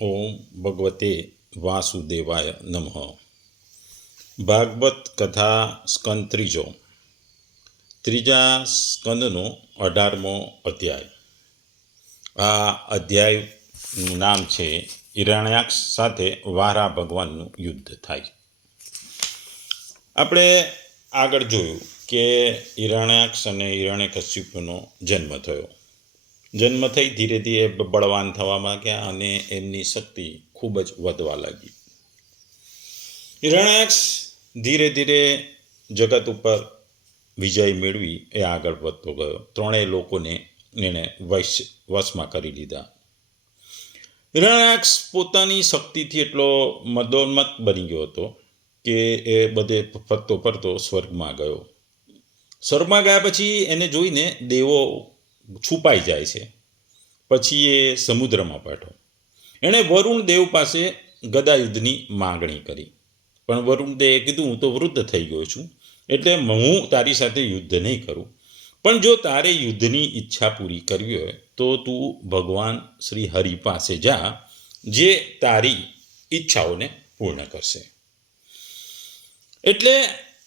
ઓમ ભગવતે વાસુદેવાય નમઃ. ભાગવત કથા સ્કંદ ત્રીજો. ત્રીજા સ્કંદનો અઢારમો અધ્યાય. આ અધ્યાયનું નામ છે હિરણ્યાક્ષ સાથે વારા ભગવાનનું યુદ્ધ થાય. આપણે આગળ જોયું કે હિરણ્યાક્ષ અને હિરણ્યકશ્યપનો જન્મ થયો. જન્મ થઈ ધીરે ધીરે બળવાન થવા માંગ્યા અને એમની શક્તિ ખૂબ જ વધવા લાગી. હિરણ્યાક્ષ ધીરે ધીરે જગત ઉપર વિજય મેળવી એ આગળ વધતો ગયો. ત્રણેય લોકોને એણે વશ, વશમાં કરી લીધા હિરણ્યાક્ષ પોતાની શક્તિથી એટલો મદોન્મત બની ગયો હતો કે એ બધે ફરતો ફરતો સ્વર્ગમાં ગયો. સ્વર્ગમાં ગયા પછી એને જોઈને દેવો છુપાઈ જાય છે. પછી એ સમુદ્રમાં બેઠો એણે વરુણ દેવ પાસે ગદાયુદ્ધની માગણી કરી. પણ વરુણ દેવે કીધું, હું તો વૃદ્ધ થઈ ગયો છું, એટલે હું તારી સાથે યુદ્ધ નહીં કરું. પણ જો તારે યુદ્ધની ઈચ્છા પૂરી કરવી હોય, તો તું ભગવાન શ્રી હરિ પાસે જા, જે તારી ઈચ્છાઓને પૂર્ણ કરશે. એટલે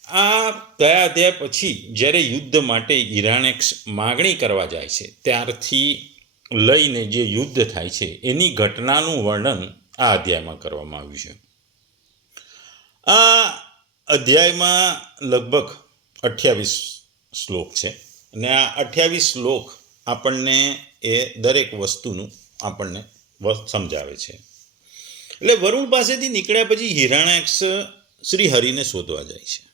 આ ગયા અધ્યાય પછી જ્યારે યુદ્ધ માટે ઈરાને માગણી કરવા જાય છે, ત્યારથી લઈને જે યુદ્ધ થાય છે, એની ઘટનાનું વર્ણન આ અધ્યાયમાં કરવામાં આવ્યું છે. આ અધ્યાયમાં લગભગ અઠ્યાવીસ શ્લોક છે અને આ અઠ્યાવીસ શ્લોક આપણને એ દરેક વસ્તુનું આપણને સમજાવે છે. એટલે વરુણ પાસેથી નીકળ્યા પછી હિરાણાક્ષ શ્રી હરિને શોધવા જાય છે.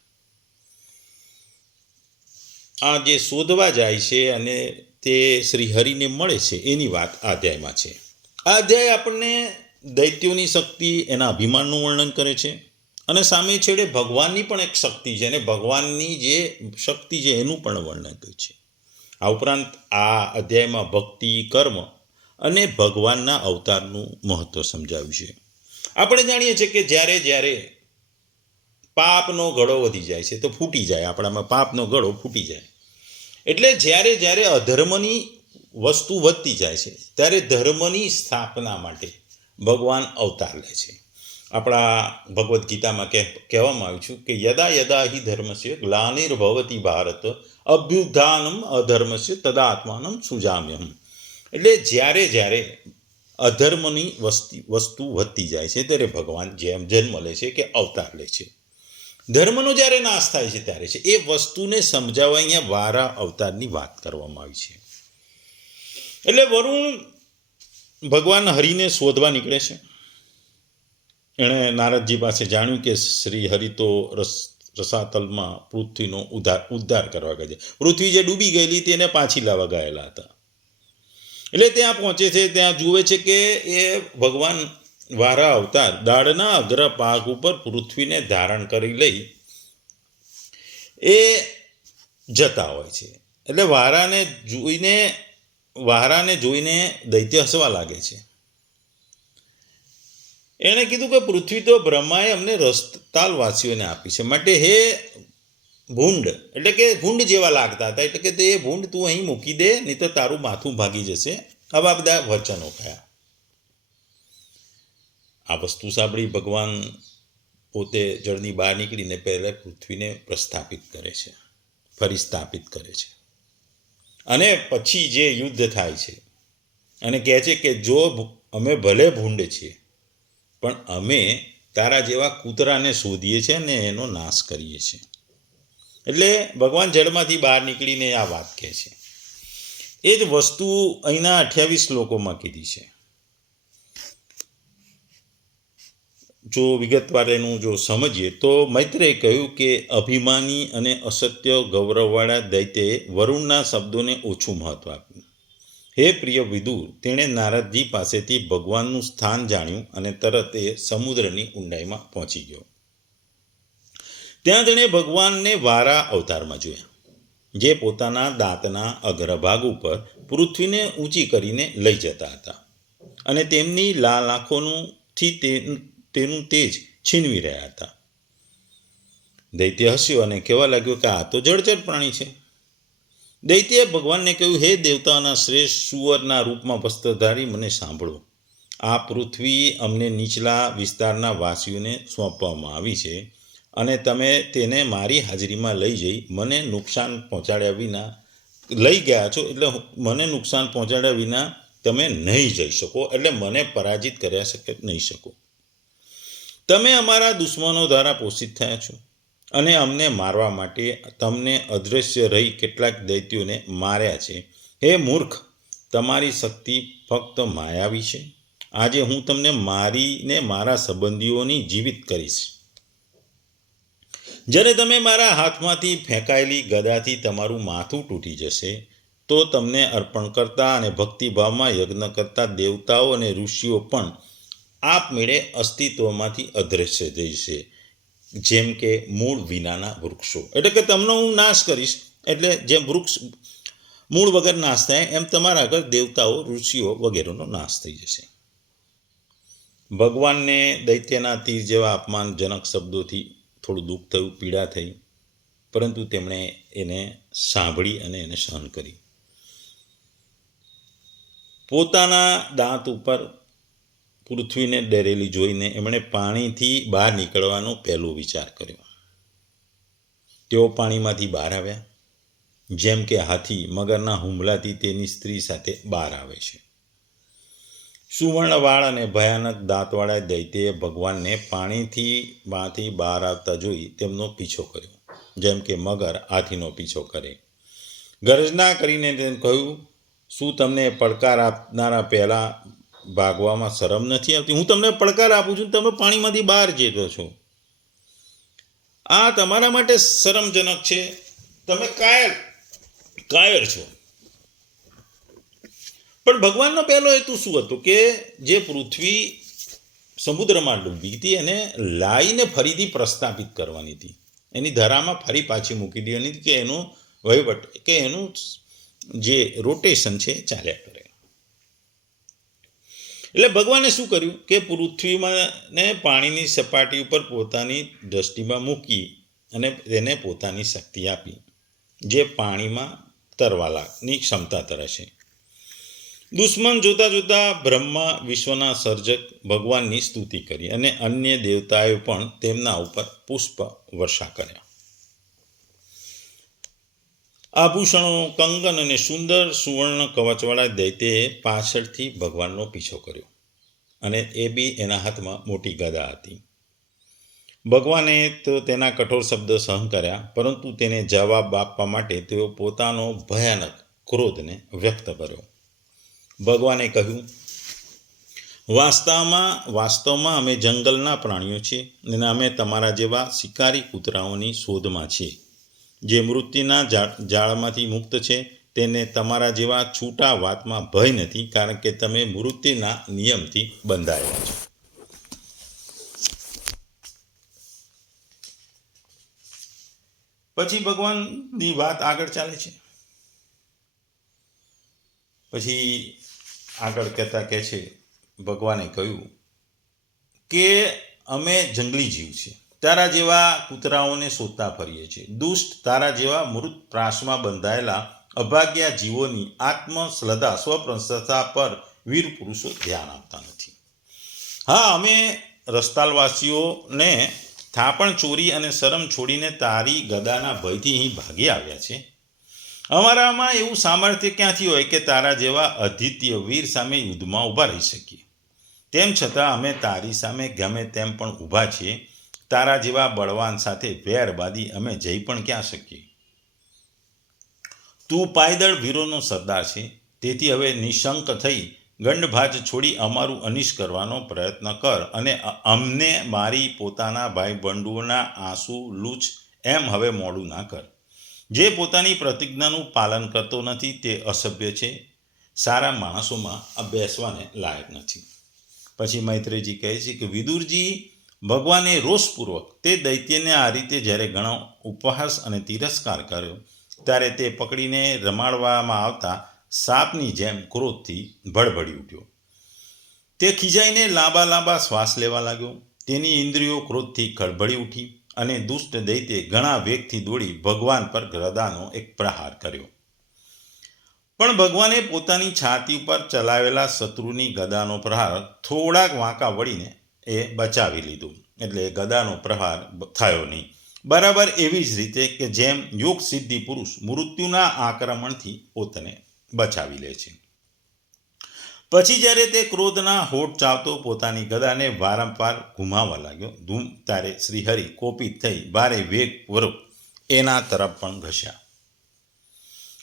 આ જે શોધવા જાય છે અને તે શ્રીહરિને મળે છે, એની વાત આ અધ્યાયમાં છે. આ અધ્યાય આપણને દૈત્યોની શક્તિ, એના અભિમાનનું વર્ણન કરે છે અને સામે છેડે ભગવાનની પણ એક શક્તિ છે અને ભગવાનની જે શક્તિ છે એનું પણ વર્ણન કરે છે. આ ઉપરાંત આ અધ્યાયમાં ભક્તિ, કર્મ અને ભગવાનના અવતારનું મહત્ત્વ સમજાવ્યું છે. આપણે જાણીએ છીએ કે જ્યારે જ્યારે પાપનો ગળો વધી જાય છે, તો ફૂટી જાય. આપણામાં પાપનો ગળો ફૂટી જાય. એટલે જ્યારે જ્યારે અધર્મની વસ્તુ વધતી જાય છે, ત્યારે ધર્મની સ્થાપના માટે ભગવાન અવતાર લે છે. આપણા ભગવદ્ ગીતામાં કહેવામાં આવ્યું છું કે યદા યદા હિ ધર્મસ્ય ગ્લાનિર્ભવતી ભારત, અભ્યુત્થાનમ અધર્મસ્ય તદાત્માનમ સુજામ્યમ. એટલે જ્યારે જ્યારે અધર્મની વસ્તી, વસ્તુ વધતી જાય છે, ત્યારે ભગવાન જેમ જન્મ લે છે કે અવતાર લે છે. ધર્મનો જ્યારે નાશ થાય છે ત્યારે છે. એ વસ્તુને સમજાવવા અહીંયા વારા અવતારની વાત કરવામાં આવી છે. એટલે વરુણ ભગવાન હરિને શોધવા નીકળે છે. એણે નારદજી પાસે જાણ્યું કે શ્રી હરિ તો રસ, રસાતલમાં પૃથ્વીનો ઉદ્ધાર ઉદ્ધાર કરવા ગયા છે. પૃથ્વી જે ડૂબી ગયેલી તેને પાછી લાવવા ગયેલા હતા. એટલે ત્યાં પહોંચે છે, ત્યાં જુએ છે કે એ ભગવાન વારા અવતાર દાળના અગ્ર પાક ઉપર પૃથ્વીને ધારણ કરી લઈ એ જતા હોય છે. એટલે વારાને જોઈને વારાને જોઈને દૈત્ય હસવા લાગે છે. એણે કીધું કે પૃથ્વી તો બ્રહ્માએ અમને રસ્તાલવાસીઓને આપી છે. માટે હે ભૂંડ, એટલે કે ભૂંડ જેવા લાગતા હતા, એટલે કે તે ભૂંડ તું અહીં મૂકી દે, નહીં તો તારું માથું ભાગી જશે. આવા બધા વચનો કયા આ વસ્તુ સાંભળી ભગવાન પોતે જળની બહાર નીકળીને પહેલાં પૃથ્વીને પ્રસ્થાપિત કરે છે, ફરી સ્થાપિત કરે છે. અને પછી જે યુદ્ધ થાય છે, અને કહે છે કે જો અમે ભલે ભૂંડ છીએ, પણ અમે તારા જેવા કૂતરાને શોધીએ છીએ અને એનો નાશ કરીએ છીએ. એટલે ભગવાન જળમાંથી બહાર નીકળીને આ વાત કહે છે. એ જ વસ્તુ અહીંના અઠ્યાવીસ શ્લોકોમાં કીધી છે. જો વિગતવાર એનું જો સમજીએ, તો મૈત્રેય કહ્યું કે અભિમાની અને અસત્ય ગૌરવવાળા દૈત્યએ વરુણના શબ્દોને ઓછું મહત્વ આપ્યું. હે પ્રિય વિદુર, તેણે નારદજી પાસેથી ભગવાનનું સ્થાન જાણ્યું અને તરત એ સમુદ્રની ઊંડાઈમાં પહોંચી ગયો. ત્યાં તેણે ભગવાનને વારા અવતારમાં જોયા, જે પોતાના દાંતના અગ્રભાગ ઉપર પૃથ્વીને ઊંચી કરીને લઈ જતા હતા અને તેમની લાલ આંખોનુંથી તે તેનું તેજ છીનવી રહ્યા હતા. દૈત્ય હસ્યો અને કહેવા લાગ્યો કે આ તો જળચર પ્રાણી છે. દૈત્યએ ભગવાનને કહ્યું, હે દેવતાના શ્રેષ્ઠ સુવરના રૂપમાં વસ્ત્રધારી, મને સાંભળો. આ પૃથ્વી અમને નીચલા વિસ્તારના વાસીઓને સોંપવામાં આવી છે અને તમે તેને મારી હાજરીમાં લઈ જઈ મને નુકસાન પહોંચાડ્યા વિના લઈ ગયા છો. એટલે મને નુકસાન પહોંચાડ્યા વિના તમે નહીં જઈ શકો, એટલે મને પરાજિત કર્યા શકે નહીં શકો. તમે અમારા દુશ્મનો દ્વારા પોષિત થયા છો અને અમને મારવા માટે તમને અદૃશ્ય રહી કેટલાક દૈત્યોને માર્યા છે. હે મૂર્ખ, તમારી શક્તિ ફક્ત માયાવી છે. આજે હું તમને મારીને મારા સંબંધીઓની જીવિત કરીશ. જ્યારે તમે મારા હાથમાંથી ફેંકાયેલી ગદાથી તમારું માથું તૂટી જશે, તો તમને અર્પણ કરતા અને ભક્તિભાવમાં યજ્ઞ કરતા દેવતાઓ અને ઋષિઓ પણ આપમેળે અસ્તિત્વમાંથી અદ્રશ્ય જશે જેમ કે મૂળ વિનાના વૃક્ષો. એટલે કે તમને હું નાશ કરીશ. એટલે જેમ વૃક્ષ મૂળ વગર નાશ થાય, એમ તમારા આગળ દેવતાઓ, ઋષિઓ વગેરેનો નાશ થઈ જશે. ભગવાનને દૈત્યના તીર જેવા અપમાનજનક શબ્દોથી થોડું દુઃખ થયું, પીડા થઈ. પરંતુ તેમણે એને સાંભળી અને એને સહન કરી. પોતાના દાંત ઉપર પૃથ્વીને ડરેલી જોઈને એમણે પાણીથી બહાર નીકળવાનો પહેલો વિચાર કર્યો. તેઓ પાણીમાંથી બહાર આવ્યા, જેમ કે હાથી મગરના હુમલાથી તેની સ્ત્રી સાથે બહાર આવે છે. સુવર્ણ વાળ અને ભયાનક દાંતવાળા દૈત્યએ ભગવાનને પાણીથી માંથી બહાર આવતા જોઈ તેમનો પીછો કર્યો, જેમ કે મગર હાથીનો પીછો કરે. ગર્જના કરીને તેમ કહ્યું, શું તમને પડકાર આપનારા પહેલાં ભાગવામાં શરમ નથી આવતી. હું તમને પડકાર આપું છું, તમે પાણીમાંથી બહાર જતો છો. આ તમારા માટે શરમજનક છે. તમે કાયર કાયર છો. પણ ભગવાનનો પહેલો હેતુ શું હતો કે જે પૃથ્વી સમુદ્રમાં ડૂબી હતી, એને લાવીને ફરીથી પ્રસ્થાપિત કરવાની હતી. એની ધરામાં ફરી પાછી મૂકી દેવાની હતી કે એનું વહીવટ, કે એનું જે રોટેશન છે, ચાલ્યા કરે. એટલે ભગવાને શું કર્યું કે પૃથ્વીમાં ને પાણીની સપાટી ઉપર પોતાની દ્રષ્ટિમાં મૂકી અને તેને પોતાની શક્તિ આપી, જે પાણીમાં તરવાલાની ક્ષમતા ધરાશે. દુશ્મન જોતા જોતા બ્રહ્મા વિશ્વના સર્જક ભગવાનની સ્તુતિ કરી અને અન્ય દેવતાએ પણ તેમના ઉપર પુષ્પ વર્ષા કર્યા. આભૂષણો, કંગન અને સુંદર સુવર્ણ કવચવાળા દૈત્યએ પાછળથી ભગવાનનો પીછો કર્યો અને એ બી એના હાથમાં મોટી ગદા હતી. ભગવાને તો તેના કઠોર શબ્દ સહન કર્યા, પરંતુ તેને જવાબ આપવા માટે તેઓ પોતાનો ભયાનક ક્રોધને વ્યક્ત કર્યો. ભગવાને કહ્યું, વાસ્તવમાં વાસ્તવમાં અમે જંગલના પ્રાણીઓ છીએ અને અમે તમારા જેવા શિકારી કૂતરાઓની શોધમાં છીએ. જે મૃત્યુના જાળમાંથી મુક્ત છે, તેને તમારા જેવા છૂટા વાતમાં ભય નથી, કારણ કે તમે મૃત્યુના નિયમથી બંધાયેલા છો. પછી ભગવાનની વાત આગળ ચાલે છે. પછી આગળ કહેતા કહે છે ભગવાને કહ્યું કે અમે જંગલી જીવ છીએ. તારા જેવા કૂતરાઓને શોધતા ફરીએ છીએ. દુષ્ટ તારા જેવા મૃત પ્રાસમાં બંધાયેલા અભાગ્યા જીવોની આત્મશ્રદ્ધા સ્વપ્રસન્નતા પર વીર પુરુષો ધ્યાન આપતા નથી. હા, અમે રસ્તાલવાસીઓને થાપણ ચોરી અને શરમ છોડીને તારી ગદાના ભયથી અહીં ભાગી આવ્યા છે. અમારામાં એવું સામર્થ્ય ક્યાંથી હોય કે તારા જેવા અદ્વિતીય વીર સામે યુદ્ધમાં ઊભા રહી શકીએ? તેમ છતાં અમે તારી સામે ગમે તેમ પણ ઊભા છીએ. તારા જેવા બળવાન સાથે વેર બાદી અમે જઈ પણ ક્યાં શકીએ? તું પાયદળ વીરોનો સરદાર છે, તેથી હવે નિશંક થઈ ગંડભાજ છોડી અમારું અનિશ કરવાનો પ્રયત્ન કર અને અમને મારી પોતાના ભાઈ બંડુઓના આંસુ લૂછ એમ હવે મોડું ના કર. જે પોતાની પ્રતિજ્ઞાનું પાલન કરતો નથી તે અસભ્ય છે. સારા માણસોમાં આ બેસવાને લાયક નથી. પછી મૈત્રીજી કહે છે કે, વિદુરજી ભગવાને રોષપૂર્વક તે દૈત્યને આ રીતે જ્યારે ઘણો ઉપહાસ અને તિરસ્કાર કર્યો, ત્યારે તે પકડીને રમાડવામાં આવતા સાપની જેમ ક્રોધથી ભડભડી ઉઠ્યો. તે ખીજાઈને લાંબા લાંબા શ્વાસ લેવા લાગ્યો. તેની ઇન્દ્રિયો ક્રોધથી ખળભળી ઉઠી અને દુષ્ટ દૈત્યે ઘણા વેગથી દોડી ભગવાન પર ગદાનો એક પ્રહાર કર્યો. પણ ભગવાને પોતાની છાતી ઉપર ચલાવેલા શત્રુની ગદાનો પ્રહાર થોડાક વાંકા વળીને એ બચાવી લીધું. એટલે ગદાનો પ્રહાર થયો નહીં. બરાબર એવી જ રીતે કે જેમ યોગ સિદ્ધિ પુરુષ મૃત્યુના આક્રમણથી પોતાને બચાવી લે છે. પછી જ્યારે તે ક્રોધના હોઠ ચાવતો પોતાની ગદાને વારંવાર ઘુમાવા લાગ્યો, ધૂમ ત્યારે શ્રીહરિ કોપિત થઈ ભારે વેગપૂર્વક એના તરફ પણ ઘસ્યા.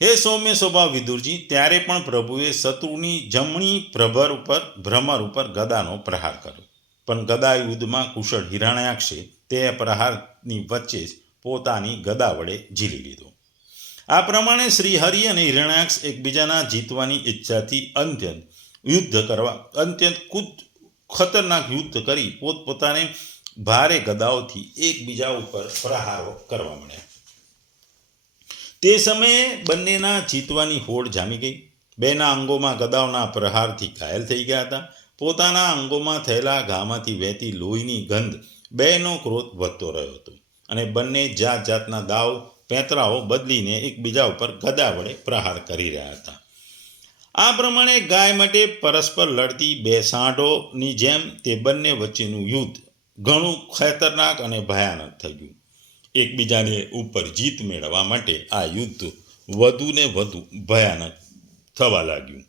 હે સૌમ્ય સ્વભાવ વિદુરજી, ત્યારે પણ પ્રભુએ શત્રુની જમણી પ્રભર ઉપર, ભ્રમર ઉપર ગદાનો પ્રહાર કર્યો. પણ ગદા યુદ્ધમાં કુશળ હિરણ્યાક્ષે તે પ્રહારની વચ્ચે જ પોતાની ગદા વડે ઝીલી લીધો. આ પ્રમાણે શ્રી હરિ અને હિરણ્યાક્ષ એકબીજાના જીતવાની ઈચ્છાથી અત્યંત યુદ્ધ કરવા, અત્યંત કુદ ખતરનાક યુદ્ધ કરી પોતપોતાને ભારે ગદાઓથી એકબીજા ઉપર પ્રહારો કરવા મળ્યા તે સમયે બંનેના જીતવાની હોડ જામી ગઈ. બેના અંગોમાં ગદાઓના પ્રહારથી ઘાયલ થઈ ગયા હતા. પોતાના અંગોમાં થયેલા ઘામાંથી વહેતી લોહીની ગંધ બેનો ક્રોધ વધતો રહ્યો હતો અને બંને જાત જાતના દાવ, પેંતરાઓ બદલીને એકબીજા ઉપર ગદા વડે પ્રહાર કરી રહ્યા હતા. આ પ્રમાણે ગાય માટે પરસ્પર લડતી બે સાંઢોની જેમ તે બંને વચ્ચેનું યુદ્ધ ઘણું ખતરનાક અને ભયાનક થયું. એકબીજાને ઉપર જીત મેળવવા માટે આ યુદ્ધ વધુ ને વધુ ભયાનક થવા લાગ્યું.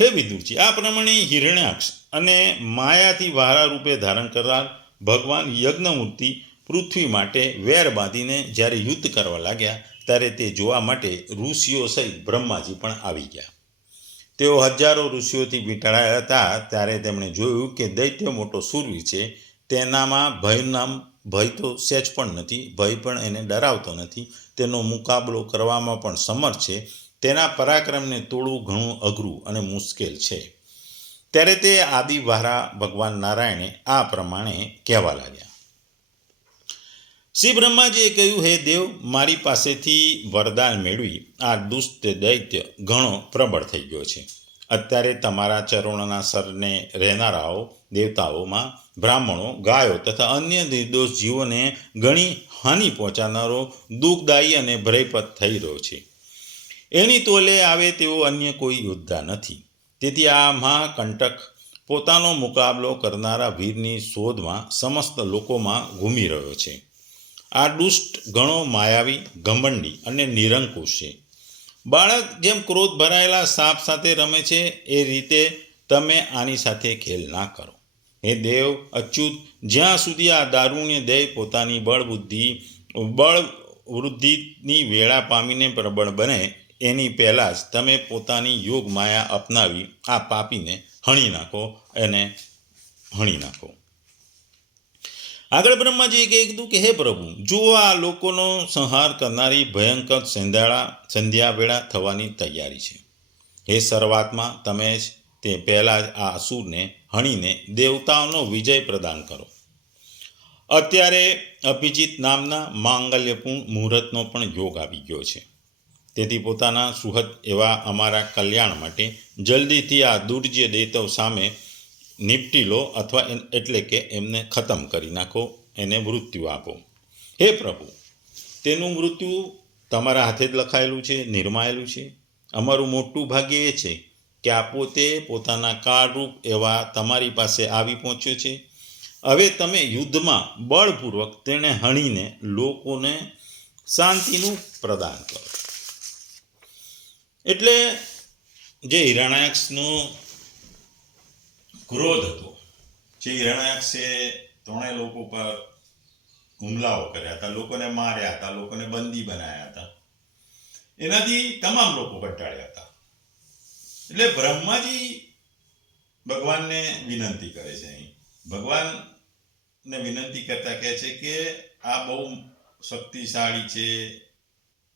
હે વિદુરજી, આ પ્રમાણે હિરણ્યાક્ષ અને માયાથી વારા રૂપે ધારણ કરનાર ભગવાન યજ્ઞમૂર્તિ પૃથ્વી માટે વેર બાંધીને જ્યારે યુદ્ધ કરવા લાગ્યા, ત્યારે તે જોવા માટે ઋષિઓ સહિત બ્રહ્માજી પણ આવી ગયા. તેઓ હજારો ઋષિઓથી વીંટાળાયા હતા, ત્યારે તેમણે જોયું કે દૈત્ય મોટો સુરવી છે, તેનામાં ભયનામ ભય તો સહેજ પણ નથી, ભય પણ એને ડરાવતો નથી, તેનો મુકાબલો કરવામાં પણ સમર્થ છે તેના પરાક્રમને તોડવું ઘણું અઘરું અને મુશ્કેલ છે. ત્યારે તે આદિવારા ભગવાન નારાયણે આ પ્રમાણે કહેવા લાગ્યા. શ્રી બ્રહ્માજીએ કહ્યું, હે દેવ, મારી પાસેથી વરદાન મેળવી આ દુષ્ટ દૈત્ય ઘણો પ્રબળ થઈ ગયો છે. અત્યારે તમારા ચરણોના સરને રહેનારાઓ, દેવતાઓમાં બ્રાહ્મણો, ગાયો તથા અન્ય નિર્દોષ જીવોને ઘણી હાનિ પહોંચાડનારો દુઃખદાયી અને ભયપત થઈ રહ્યો છે. એની તોલે આવે તેવો અન્ય કોઈ યોદ્ધા નથી. તેથી આ મહાકંટક પોતાનો મુકાબલો કરનારા વીરની શોધમાં સમસ્ત લોકોમાં ઘૂમી રહ્યો છે. આ દુષ્ટ ઘણો માયાવી, ઘમંડી અને નિરંકુશ છે. બાળક જેમ ક્રોધ ભરાયેલા સાપ સાથે રમે છે, એ રીતે તમે આની સાથે ખેલ ના કરો. હે દેવ અચ્યુત, જ્યાં સુધી આ દારૂણ્ય દેહ પોતાની બળબુદ્ધિ બળ વૃદ્ધિની વેળા પામીને પ્રબળ બને એની પહેલાં જ તમે પોતાની યોગ માયા અપનાવી આ પાપીને હણી નાખો એને હણી નાખો. આગળ બ્રહ્માજીએ કીધું કે હે પ્રભુ જો આ લોકોનો સંહાર કરનારી ભયંકર સંધ્યાળા સંધ્યા વેળા થવાની તૈયારી છે. હે શરૂઆતમાં તમે જ તે પહેલાં જ આ અસુરને હણીને દેવતાઓનો વિજય પ્રદાન કરો. અત્યારે અભિજીત નામના માંગલ્યપૂર્ણ મુહૂર્તનો પણ યોગ આવી ગયો છે. તેથી પોતાના સુહદ એવા અમારા કલ્યાણ માટે જલ્દીથી આ દુર્જય દેતવ સામે નિપટી લો અથવા એટલે કે એમને ખતમ કરી નાખો, એને મૃત્યુ આપો. હે પ્રભુ, તેનું મૃત્યુ તમારા હાથે જ લખાયેલું છે, નિર્માયેલું છે. અમારું મોટું ભાગ્ય એ છે કે આ પોતે પોતાના કાળરૂપ એવા તમારી પાસે આવી પહોંચ્યો છે. હવે તમે યુદ્ધમાં બળપૂર્વક તેને હણીને લોકોને શાંતિનું પ્રદાન કરો. એટલે જે હિરણાયક્ષનો ક્રોધ હતો, જે હિરણાયક્ષે ત્રણેય લોકો પર હુમલાઓ કર્યા હતા, લોકોને માર્યા હતા, લોકોને બંદી બનાવ્યા હતા, એનાથી તમામ લોકો કંટાળ્યા હતા. એટલે બ્રહ્માજી ભગવાનને વિનંતી કરે છે અહીં. ભગવાનને વિનંતી કરતા કહે છે કે આ બહુ શક્તિશાળી છે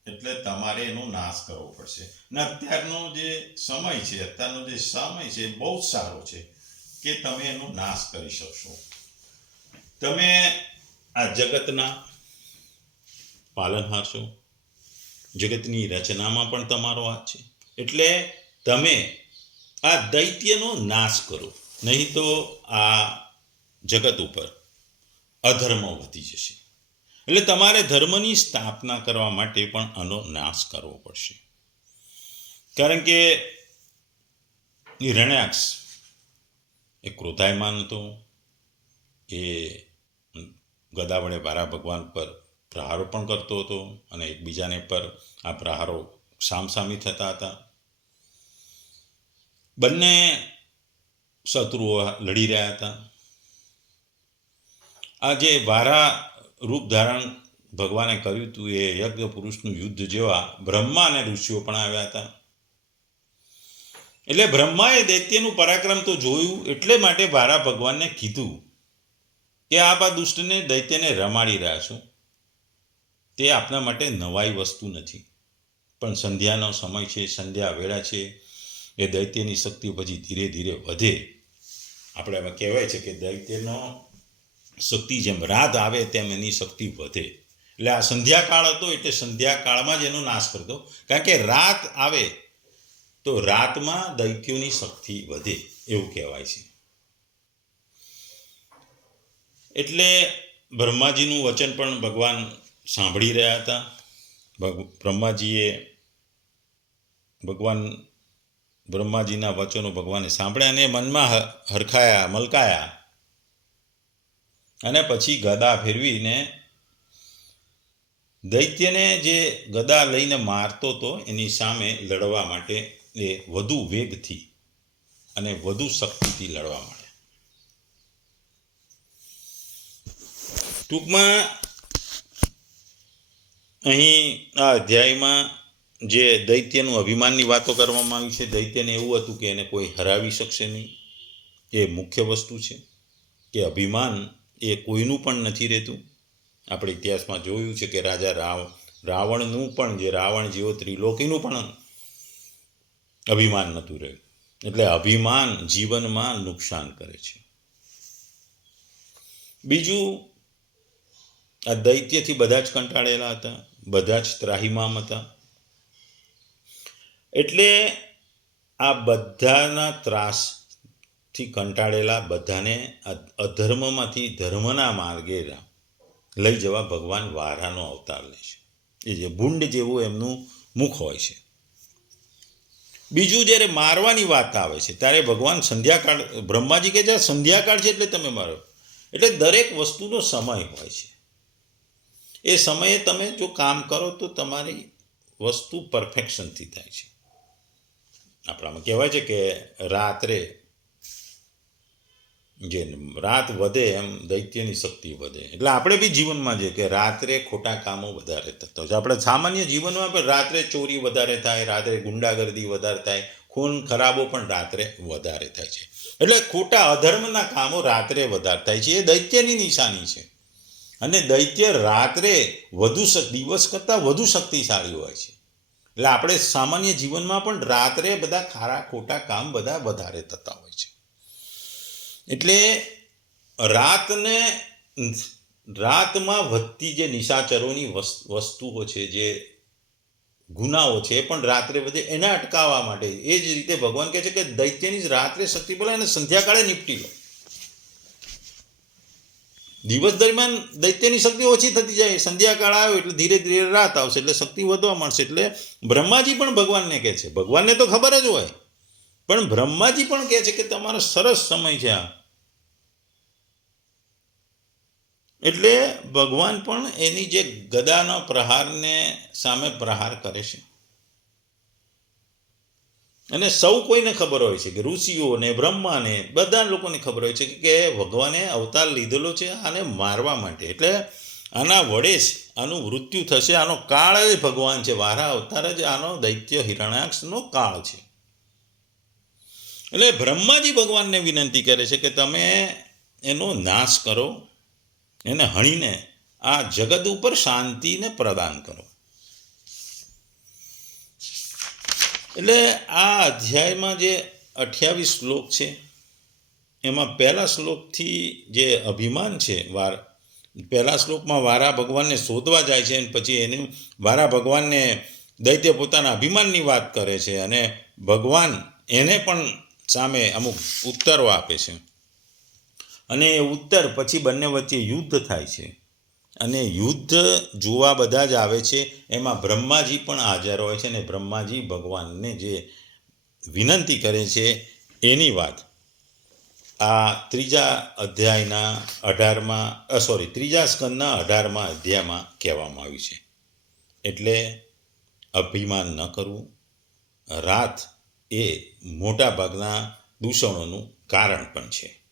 એટલે તમારે એનો નાશ કરવો પડશે. ને અત્યારનો જે સમય છે, અત્યારનો જે સમય છે બહુ જ સારો છે કે તમે એનો નાશ કરી શકશો. તમે આ જગતના પાલનહાર છો જગતની રચનામાં પણ તમારો હાથ છે. એટલે તમે આ દૈત્યનો નાશ કરો. નહીં તો આ જગત ઉપર અધર્મ વધી જશે. એટલે તમારે ધર્મની સ્થાપના કરવા માટે પણ આનો નાશ કરવો પડશે. કારણ કે હિરણ્યાક્ષ એ ક્રોધાયમાન હતો, એ ગદા વડે વારા ભગવાન પર પ્રહારો પણ કરતો હતો અને એકબીજાને પર આ પ્રહારો સામસામી થતા હતા. બંને શત્રુઓ લડી રહ્યા હતા. આ જે વારા રૂપ ધારણ ભગવાને કર્યું હતું એ યજ્ઞ પુરુષનું યુદ્ધ જેવા બ્રહ્મા અને ઋષિઓ પણ આવ્યા હતા. એટલે બ્રહ્માએ દૈત્યનું પરાક્રમ તો જોયું, એટલે માટે ભારા ભગવાનને કીધું કે આપ આ દુષ્ટને દૈત્યને રમાડી રહ્યા છો. તે આપના માટે નવાઈ વસ્તુ નથી. પણ સંધ્યાનો સમય છે, સંધ્યા વેળા છે, એ દૈત્યની શક્તિ પછી ધીરે ધીરે વધે. આપણે એમાં કહેવાય છે કે દૈત્યનો શક્તિ જેમ રાત આવે તેમ એની શક્તિ વધે. એટલે આ સંધ્યાકાળ હતો એટલે સંધ્યાકાળમાં જ એનો નાશ કરતો. કારણ કે રાત આવે તો રાતમાં દૈત્યોની શક્તિ વધે એવું કહેવાય છે. એટલે બ્રહ્માજીનું વચન પણ ભગવાન સાંભળી રહ્યા હતા. બ્રહ્માજીએ ભગવાન બ્રહ્માજીના વચનો ભગવાને સાંભળ્યા અને મનમાં હરખાયા, મલકાયા. અને પછી ગદા ફેરવીને દૈત્યને જે ગદા લઈને મારતો હતો એની સામે લડવા માટે એ વધુ વેગથી અને વધુ શક્તિથી લડવા માંડ્યા ટૂંકમાં અહીં આ અધ્યાયમાં જે દૈત્યનું અભિમાનની વાતો કરવામાં આવી છે, દૈત્યને એવું હતું કે એને કોઈ હરાવી શકશે નહીં એ મુખ્ય વસ્તુ છે, કે અભિમાન એ કોઈનું પણ નથી રહેતું. આપણે ઇતિહાસમાં જોયું છે કે રાજા રાવ, રાવણનું પણ જે રાવણ જેવો ત્રિલોકીનું પણ અભિમાન નહોતું રહ્યું. એટલે અભિમાન જીવનમાં નુકસાન કરે છે. બીજું, આ દૈત્યથી બધા જ કંટાળેલા હતા, બધા જ ત્રાહિમામ હતા. એટલે આ બધાના ત્રાસથી કંટાળેલા બધાને અધર્મમાંથી ધર્મના માર્ગે લઈ જવા ભગવાન વારાનો અવતાર લે છે. એ જે ભૂંડ જેવું એમનું મુખ હોય છે. બીજું જ્યારે મારવાની વાત આવે છે, ત્યારે ભગવાન સંધ્યાકાળ, બ્રહ્માજી કે જ્યાં સંધ્યાકાળ છે એટલે તમે મારો. એટલે દરેક વસ્તુનો સમય હોય છે. એ સમયે તમે જો કામ કરો તો તમારી વસ્તુ પરફેક્શનથી થાય છે. આપણામાં કહેવાય છે કે રાત્રે જે રાત વધે એમ દૈત્યની શક્તિ વધે. એટલે આપણે બી જીવનમાં જે કે રાત્રે ખોટા કામો વધારે થતા હોય છે. આપણે સામાન્ય જીવનમાં પણ રાત્રે ચોરી વધારે થાય, રાત્રે ગુંડાગર્દી વધારે થાય, ખૂન ખરાબો પણ રાત્રે વધારે થાય છે. એટલે ખોટા અધર્મના કામો રાત્રે વધારે થાય છે. એ દૈત્યની નિશાની છે. અને દૈત્ય રાત્રે વધુ દિવસ કરતાં વધુ શક્તિશાળી હોય છે. એટલે આપણે સામાન્ય જીવનમાં પણ રાત્રે બધા ખારા ખોટા કામ બધા વધારે થતા હોય એટલે રાતને રાતમાં વધતી જે નિશાચરોની વસ- વસ્તુઓ છે, જે ગુનાઓ છે પણ રાત્રે વધે, એને અટકાવવા માટે. એ જ રીતે ભગવાન કહે છે કે દૈત્યની જ રાત્રે શક્તિ બોલે અને સંધ્યાકાળે નિપટી લો. દિવસ દરમિયાન દૈત્યની શક્તિ ઓછી થતી જાય. સંધ્યાકાળ આવ્યો એટલે ધીરે ધીરે રાત આવશે, એટલે શક્તિ વધવા માંડશે. એટલે બ્રહ્માજી પણ ભગવાનને કહે છે. ભગવાનને તો ખબર જ હોય. પણ બ્રહ્માજી પણ કહે છે કે તમારો સરસ સમય છે આ. એટલે ભગવાન પણ એની જે ગદાના પ્રહારને સામે પ્રહાર કરે છે. અને સૌ કોઈને ખબર હોય છે કે ઋષિઓને, બ્રહ્માને, બધા લોકોને ખબર હોય છે કે ભગવાને અવતાર લીધેલો છે આને મારવા માટે. એટલે આના વડે જ આનું મૃત્યુ થશે. આનો કાળ જ ભગવાન છે. વારા અવતાર જ આનો દૈત્ય હિરણાક્ષનો કાળ છે. એટલે બ્રહ્માજી ભગવાનને વિનંતી કરે છે કે તમે એનો નાશ કરો, એને હણીને આ જગત ઉપર શાંતિને પ્રદાન કરો. એટલે આ અધ્યાયમાં જે અઠ્યાવીસ શ્લોક છે, એમાં પહેલા શ્લોકથી જે અભિમાન છે, વાર, પહેલા શ્લોકમાં વારા ભગવાનને શોધવા જાય છે અને પછી એનું વારા ભગવાનને દૈત્ય પોતાના અભિમાનની વાત કરે છે અને ભગવાન એને પણ સામે અમુક ઉત્તરો આપે છે. અને એ ઉત્તર પછી બંને વચ્ચે યુદ્ધ થાય છે. અને યુદ્ધ જોવા બધા જ આવે છે. એમાં બ્રહ્માજી પણ હાજર હોય છે અને બ્રહ્માજી ભગવાનને જે વિનંતી કરે છે એની વાત. આ ત્રીજા અધ્યાયના અઢારમાં સોરી ત્રીજા સ્કંદના અઢારમાં અધ્યાયમાં કહેવામાં આવ્યું છે. એટલે અભિમાન ન કરવું. રાત એ મોટા ભાગના દૂષણોનું કારણ પણ છે.